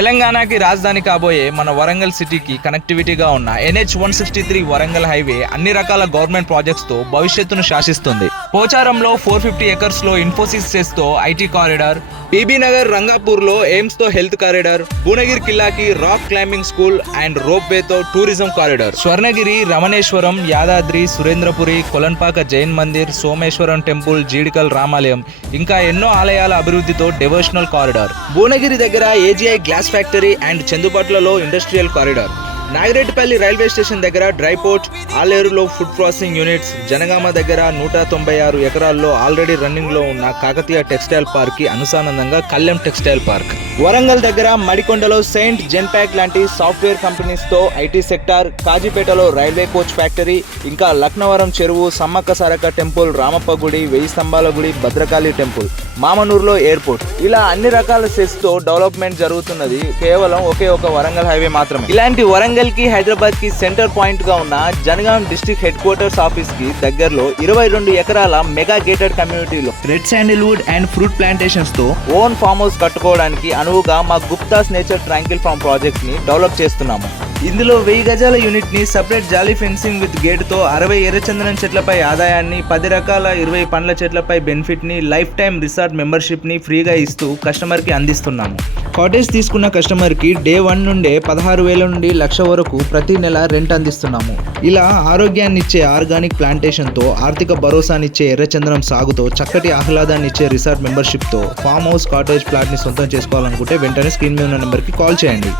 తెలంగాణకి రాజధాని కాబోయే మన వరంగల్ సిటీకి కనెక్టివిటీగా ఉన్న NH-163 వరంగల్ హైవే అన్ని రకాల గవర్నమెంట్ ప్రాజెక్ట్స్ తో భవిష్యత్తును శాసిస్తుంది. పోచారంలో 450 ఎకర్స్ లో ఇన్ఫోసిస్ తో IT corridor, PB Nagar Rangapur లో ఎయిమ్స్ తో హెల్త్ కారిడార్, భువనగిరి కిల్లాకి rock climbing school and rope way తో tourism corridor, Swarnagiri, Ramaneswaram, Yadadri, Surendrapuri, Kolanpaka Jain Mandir, Someswaram temple, Jeedikal Ramalayam ఇంకా ఎన్నో ఆలయాల అభివృద్ధితో డెవోషనల్ కారిడార్, భువనగిరి దగ్గర AGI గ్లాస్ ఫ్యాక్టరీ అండ్ చందుపట్లలో industrial corridor, Nagireddipalli railway station దగ్గర డ్రై పోర్ట్, ఆలేరులో ఫుడ్ ప్రాసెసింగ్ యూనిట్స్, జనగామ దగ్గర 196 ఎకరాల్లో ఆల్రెడీ రన్నింగ్ లో ఉన్న కాకతీయ టెక్స్టైల్ పార్క్ కి అనుసానందంగా కళ్యాం టెక్స్టైల్ పార్క్, వరంగల్ దగ్గర మడికొండలో సెయింట్ జెన్పాక్ లాంటి సాఫ్ట్వేర్ కంపెనీస్ తో ఐటీ సెక్టార్, కాజీపేటలో రైల్వే కోచ్ ఫ్యాక్టరీ, ఇంకా లక్నవరం చెరువు, సమ్మక్క సారక్క టెంపుల్, రామప్ప గుడి, 1000 స్తంభాల గుడి, భద్రకాళి టెంపుల్, మామనూరులో ఎయిర్పోర్ట్, ఇలా అన్ని రకాల సెస్ తో డెవలప్మెంట్ జరుగుతున్నది కేవలం ఒకే ఒక వరంగల్ హైవే మాత్రమే. ఇలాంటి వరంగల్ కి హైదరాబాద్ కి సెంటర్ పాయింట్ గా ఉన్న Jangaon district headquarters office కి దగ్గరలో 22 ఎకరాల మెగా గేటెడ్ కమ్యూనిటీలో red sandalwood and fruit plantations తో ఓన్ ఫామ్ హౌస్ కట్టుకోవడానికి అనువుగా మా Guptas nature tranquil farm project ని డెవలప్ చేస్తున్నాము. ఇందులో 1000 గజాల యూనిట్ ని సెపరేట్ జాలీ ఫెన్సింగ్ విత్ గేట్ తో 60 ఎర్రచందనం చెట్లపై ఆదాయాన్ని, 10 రకాల 20 పండ్ల చెట్లపై బెనిఫిట్ ని, లైఫ్ టైం రిసార్ట్ మెంబర్షిప్ ని ఫ్రీగా ఇస్తూ కస్టమర్ కి అందిస్తున్నాము. కాటేజ్ తీసుకున్న కస్టమర్ కి డే 1 నుండే 16,000 నుండి 1,00,000 వరకు ప్రతి నెల రెంట్ అందిస్తున్నాము. ఇలా ఆరోగ్యాన్ని ఇచ్చే ఆర్గానిక్ ప్లాంటేషన్ తో, ఆర్థిక భరోసానిచ్చే ఎర్రచందనం సాగుతో, చక్కటి ఆహ్లాదాన్ని ఇచ్చే రిసార్ట్ మెంబర్షిప్ తో ఫామ్ హౌస్, కాటేజ్ ప్లాట్ ని సొంతం చేసుకోవాలనుకుంటే వెంటనే స్క్రీన్ మీద ఉన్న నెంబర్ కి కాల్ చేయండి.